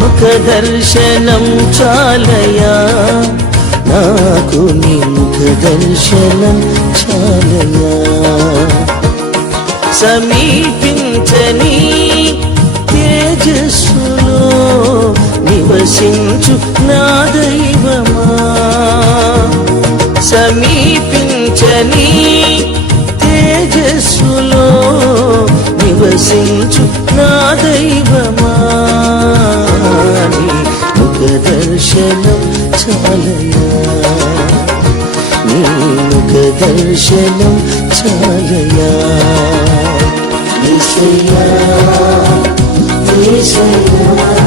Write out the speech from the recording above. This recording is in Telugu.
ముఖ దర్శనం చాలయా, నాకు నీ ముఖ దర్శనం చాలయా. సమీపించని తేజస్సులో నివసించు నా దైవమా, సమీపించని తేజస్సులో నివసించు నా దైవమా, నీ ముఖ దర్శనం చాలయా, నీ ముఖ దర్శనం చాలయా. యేసయ్యా యేసయ్యా